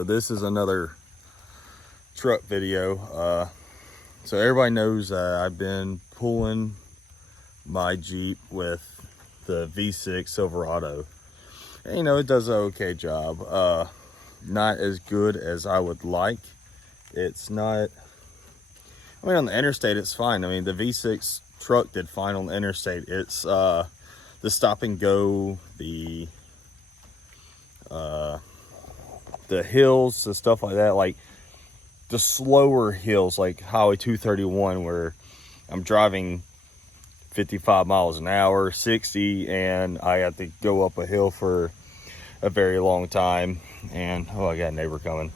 So this is another truck video. So everybody knows I've been pulling my Jeep with the V6 Silverado. And, you know, it does an okay job. Not as good as I would like. It's not, I mean, on the interstate it's fine. I mean, the V6 truck did fine on the interstate. It's the stop and go, the hills, the stuff like that, like the slower hills, like Highway 231, where I'm driving 55 miles an hour, 60, and I have to go up a hill for a very long time. And oh, I got a neighbor coming,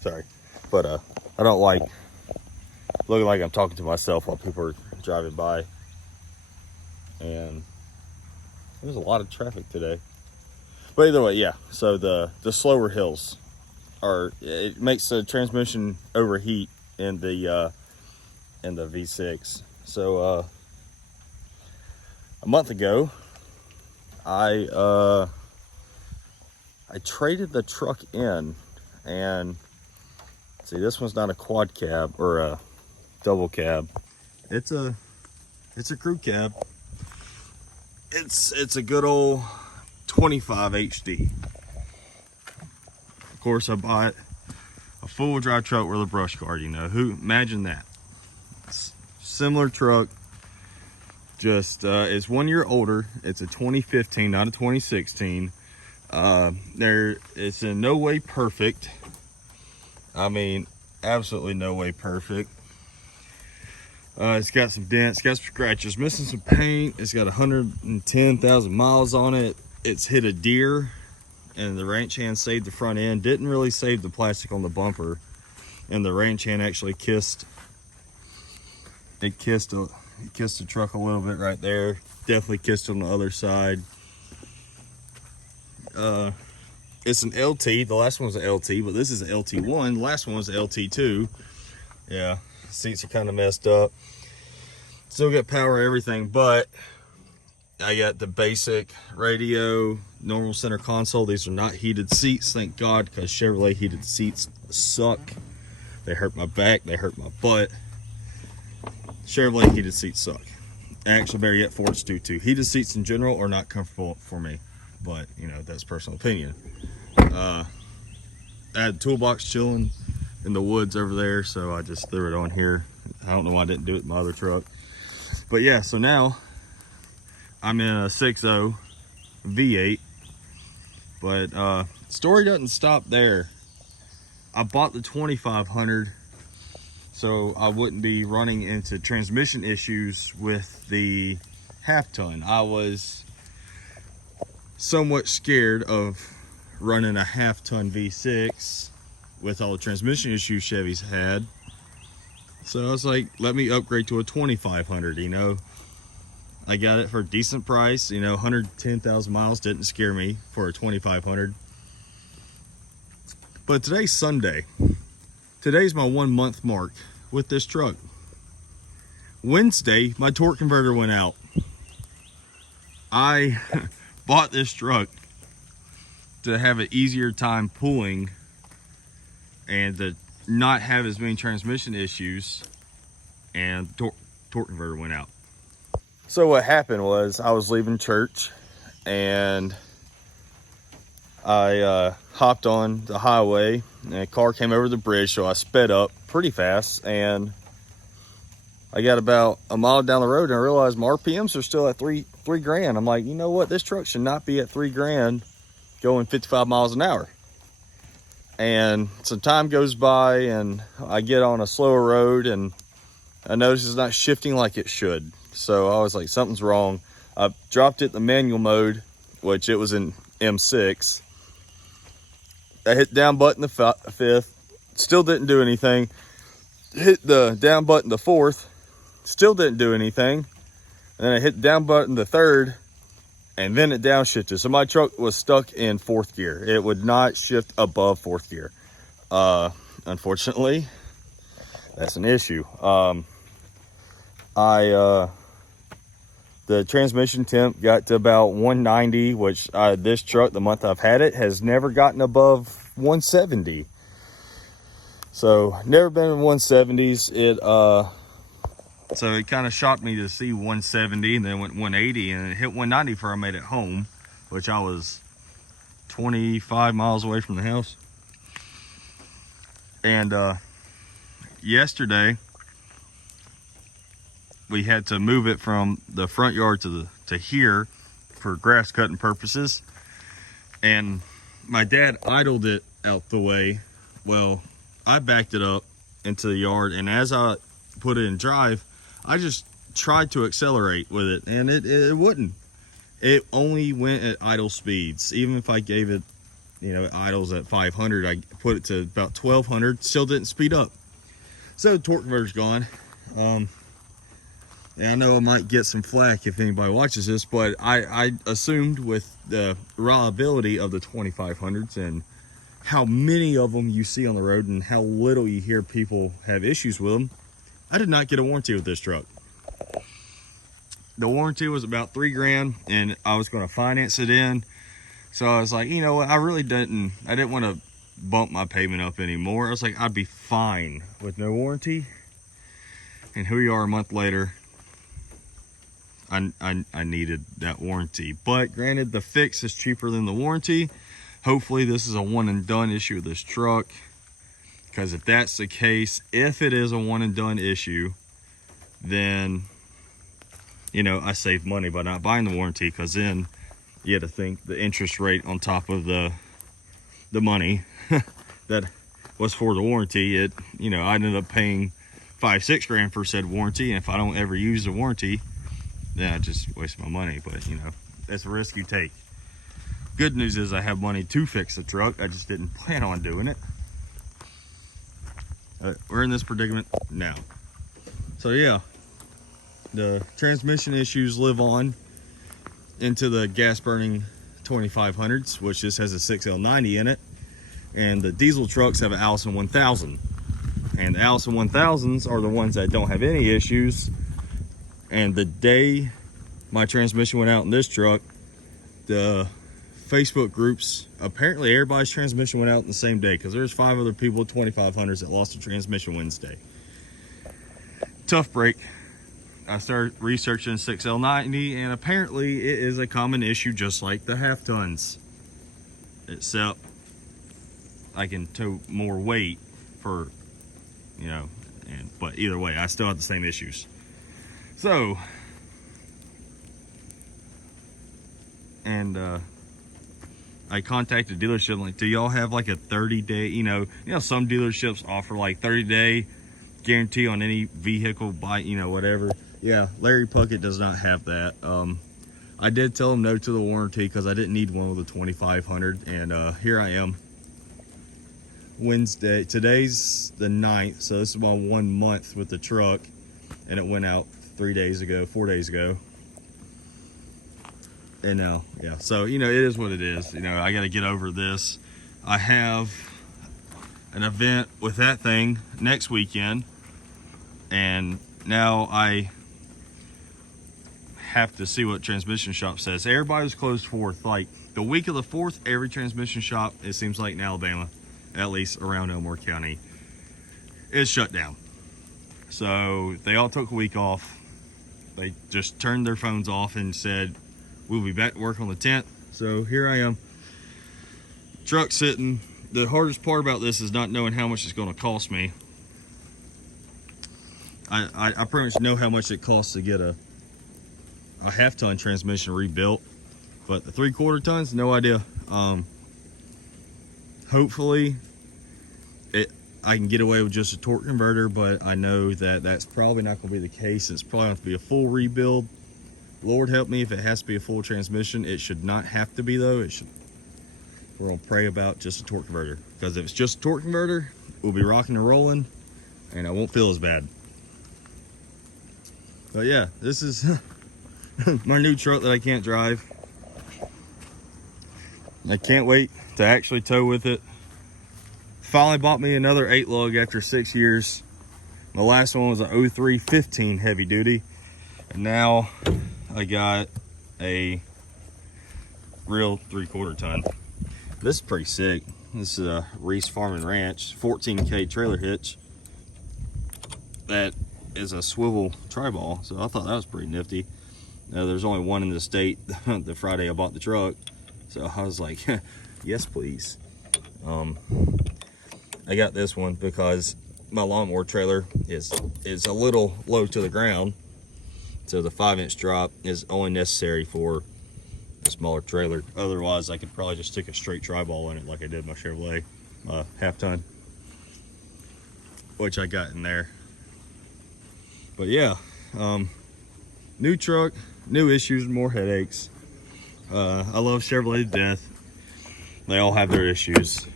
sorry, but I don't like looking like I'm talking to myself while people are driving by. And there's a lot of traffic today, but either way, yeah. So the slower hills it makes the transmission overheat in the V6. So a month ago, I traded the truck in, and see, this one's not a quad cab or a double cab. It's a crew cab. It's a good old 25 HD. Of course, I bought a full drive truck with a brush guard. You know, imagine that. It's similar truck, just it's 1 year older. It's a 2015, not a 2016. It's in no way perfect. I mean, absolutely no way perfect. It's got some dents, got some scratches, missing some paint. It's got 110,000 miles on it. It's hit a deer, and the ranch hand saved the front end. Didn't really save the plastic on the bumper, and the ranch hand actually kissed the truck a little bit right there. Definitely kissed on the other side. It's an LT. The last one was an LT, but this is an LT1. The last one was an LT2. Yeah, seats are kind of messed up. Still got power, everything, but I got the basic radio, normal center console. These are not heated seats, thank God, because Chevrolet heated seats suck. They hurt my back, they hurt my butt. Chevrolet heated seats suck. Actually, better yet, Fords do too. Heated seats in general are not comfortable for me, but you know, that's personal opinion. I had a toolbox chilling in the woods over there, so I just threw it on here. I don't know why I didn't do it in my other truck. But yeah, so now I'm in a 6.0 V8. But story doesn't stop there. I bought the 2500 so I wouldn't be running into transmission issues with the half ton. I was somewhat scared of running a half ton V6 with all the transmission issues Chevy's had. So I was like, let me upgrade to a 2500, you know. I got it for a decent price, you know, 110,000 miles didn't scare me for a 2500. But today's Sunday. Today's my 1 month mark with this truck. Wednesday, my torque converter went out. I bought this truck to have an easier time pulling and to not have as many transmission issues, and torque converter went out. So what happened was, I was leaving church and I hopped on the highway and a car came over the bridge, so I sped up pretty fast, and I got about a mile down the road and I realized my RPMs are still at three grand. I'm like, you know what, this truck should not be at 3 grand going 55 miles an hour. And some time goes by and I get on a slower road and I notice it's not shifting like it should. So I was like, something's wrong. I dropped it in the manual mode, which it was in M6. I hit down button the fifth, still didn't do anything. Hit the down button the fourth, still didn't do anything. And then I hit down button the third, and then it downshifted. So my truck was stuck in 4th gear. It would not shift above 4th gear. Unfortunately, that's an issue. The transmission temp got to about 190, which this truck, the month I've had it, has never gotten above 170. So never been in 170s. So it kind of shocked me to see 170, and then went 180, and it hit 190 before I made it home, which I was 25 miles away from the house. And yesterday we had to move it from the front yard to here for grass cutting purposes, and my dad idled it out the way. Well, I backed it up into the yard, and as I put it in drive, I just tried to accelerate with it, and it wouldn't. It only went at idle speeds. Even if I gave it, you know, idles at 500, I put it to about 1200, still didn't speed up. So torque converter's gone. And I know I might get some flack if anybody watches this, but I assumed with the reliability of the 2500s and how many of them you see on the road and how little you hear people have issues with them, I did not get a warranty with this truck. The warranty was about $3,000, and I was going to finance it in. So I was like, you know what, I didn't want to bump my payment up anymore. I was like, I'd be fine with no warranty. And here we are a month later. I needed that warranty. But granted, the fix is cheaper than the warranty. Hopefully this is a one and done issue with this truck. Because if that's the case, if it is a one and done issue, then, you know, I save money by not buying the warranty, because then you had to think the interest rate on top of the money that was for the warranty. It, you know, I ended up paying $5-6 grand for said warranty, and if I don't ever use the warranty, then I just waste my money. But you know, that's a risk you take. Good news is I have money to fix the truck. I just didn't plan on doing it. We're in this predicament now. So yeah, the transmission issues live on into the gas burning 2500s, which just has a 6L90 in it, and the diesel trucks have an Allison 1000, and the Allison 1000s are the ones that don't have any issues. And the day my transmission went out in this truck, the Facebook groups, apparently everybody's transmission went out in the same day, because there's 5 other people with 2500s that lost a transmission Wednesday. Tough break. I started researching 6L90, and apparently it is a common issue, just like the half tons, except I can tow more weight for, you know, but either way, I still have the same issues. So, and I contacted the dealership, like, do y'all have like a 30-day, you know, some dealerships offer like 30-day guarantee on any vehicle, buy, you know, whatever. Yeah, Larry Puckett does not have that. I did tell him no to the warranty because I didn't need one with a 2500, and here I am. Wednesday, today's the 9th, so this is my 1 month with the truck, and it went out 4 days ago. And now, yeah, so, you know, it is what it is. You know, I got to get over this. I have an event with that thing next weekend, and now I have to see what transmission shop says. Everybody's closed 4th. Like, the week of the 4th, every transmission shop, it seems like in Alabama, at least around Elmore County, is shut down. So they all took a week off. They just turned their phones off and said, we'll be back to work on the 10th. So here I am, truck sitting. The hardest part about this is not knowing how much it's going to cost me. I pretty much know how much it costs to get a half-ton transmission rebuilt, but the 3/4 tons, no idea. Hopefully I can get away with just a torque converter, but I know that that's probably not going to be the case. It's probably going to be a full rebuild. Lord help me if it has to be a full transmission. It should not have to be, though. We're going to pray about just a torque converter, because if it's just a torque converter, we'll be rocking and rolling, and I won't feel as bad. But yeah, this is my new truck that I can't drive. I can't wait to actually tow with it. Finally bought me another 8-lug after 6 years. My last one was an 03 15 heavy duty, and now I got a real 3/4 ton. This is pretty sick. This is a Reese Farm and Ranch 14K trailer hitch that is a swivel tri-ball, so I thought that was pretty nifty. There's only one in the state. The Friday I bought the truck, so I was like, yes please. I got this one because my lawnmower trailer is a little low to the ground, so the 5-inch drop is only necessary for the smaller trailer. Otherwise I could probably just stick a straight tri-ball in it like I did my Chevrolet half-ton, which I got in there. But yeah, new truck, new issues, more headaches. I love Chevrolet to death. They all have their issues.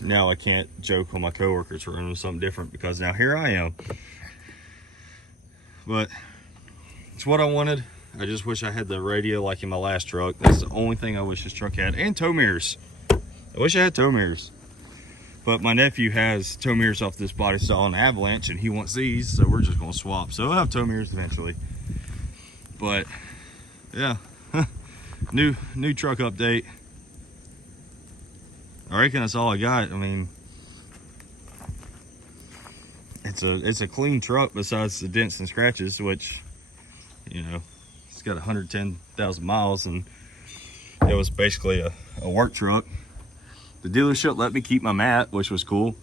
Now I can't joke on my coworkers for running something different because now here I am. But it's what I wanted. I just wish I had the radio like in my last truck. That's the only thing I wish this truck had. And tow mirrors. I wish I had tow mirrors. But my nephew has tow mirrors off this body style on Avalanche, and he wants these, so we're just gonna swap. So I'll have tow mirrors eventually. But yeah, new truck update. I reckon that's all I got. I mean, it's a clean truck besides the dents and scratches, which, you know, it's got 110,000 miles, and it was basically a work truck. The dealership let me keep my mat, which was cool.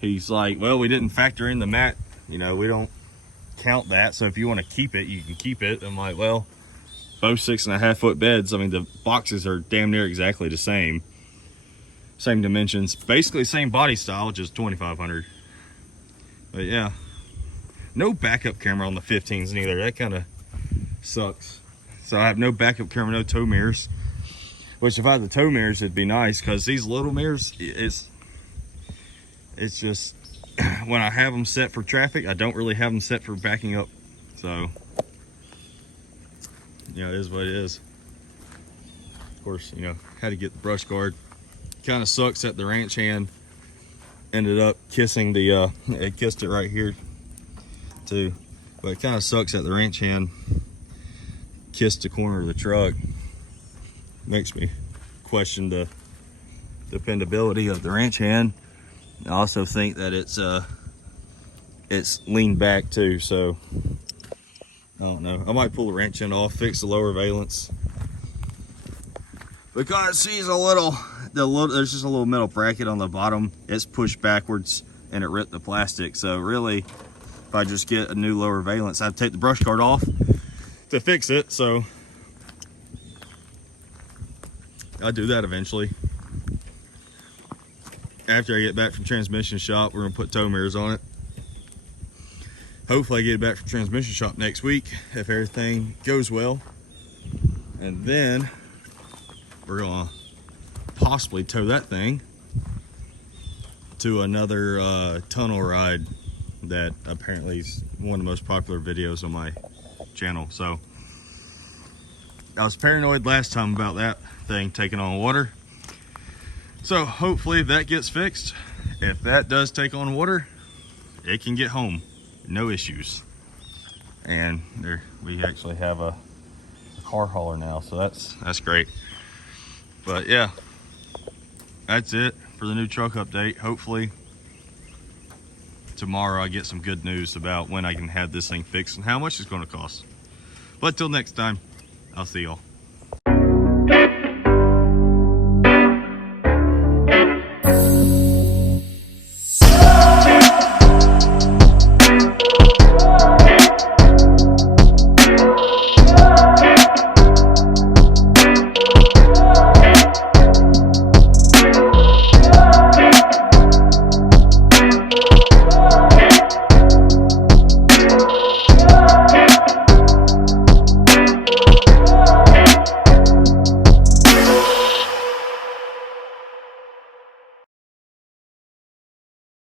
He's like, well, we didn't factor in the mat. You know, we don't count that. So if you want to keep it, you can keep it. I'm like, well, both 6.5 foot beds. I mean, the boxes are damn near exactly the same. Same dimensions, basically same body style, just 2,500. But yeah, no backup camera on the 15s neither. That kind of sucks. So I have no backup camera, no tow mirrors. Which if I had the tow mirrors, it'd be nice, because these little mirrors, it's just, when I have them set for traffic, I don't really have them set for backing up. So, you know, it is what it is. Of course, you know, had to get the brush guard. Kind of sucks that the ranch hand ended up kissing the, it kissed it right here too. But it kind of sucks that the ranch hand kissed the corner of the truck. Makes me question the dependability of the wrench hand. I also think that it's leaned back too, so I don't know. I might pull the wrench end off, fix the lower valence, because she's there's just a little metal bracket on the bottom. It's pushed backwards and it ripped the plastic. So really, if I just get a new lower valence, I have to take the brush guard off to fix it. So I'll do that eventually. After I get back from transmission shop, we're gonna put tow mirrors on it. Hopefully I get it back from transmission shop next week if everything goes well. And then we're gonna possibly tow that thing to another tunnel ride that apparently is one of the most popular videos on my channel. So I was paranoid last time about that thing taking on water. So hopefully that gets fixed. If that does take on water, it can get home, no issues. And there, we actually have a car hauler now, so that's great. But yeah, that's it for the new truck update. Hopefully tomorrow I get some good news about when I can have this thing fixed and how much it's going to cost. But till next time, I'll see y'all.